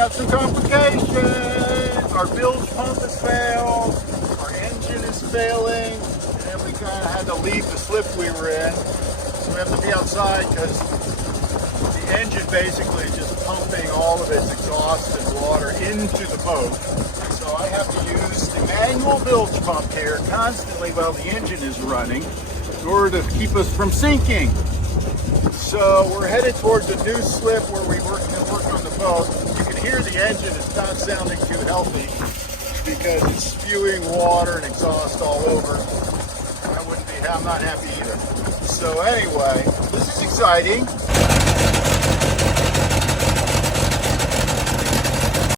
got some complications. Our bilge pump has failed, our engine is failing, and then we kind of had to leave the slip we were in. So we have to be outside because the engine basically is just pumping all of its exhaust and water into the boat. So I have to use the manual bilge pump here constantly while the engine is running in order to keep us from sinking. So we're headed towards a new slip where we work on the boat. You can hear the engine is not sounding too healthy because it's spewing water and exhaust all over. I'm not happy either. So anyway, this is exciting.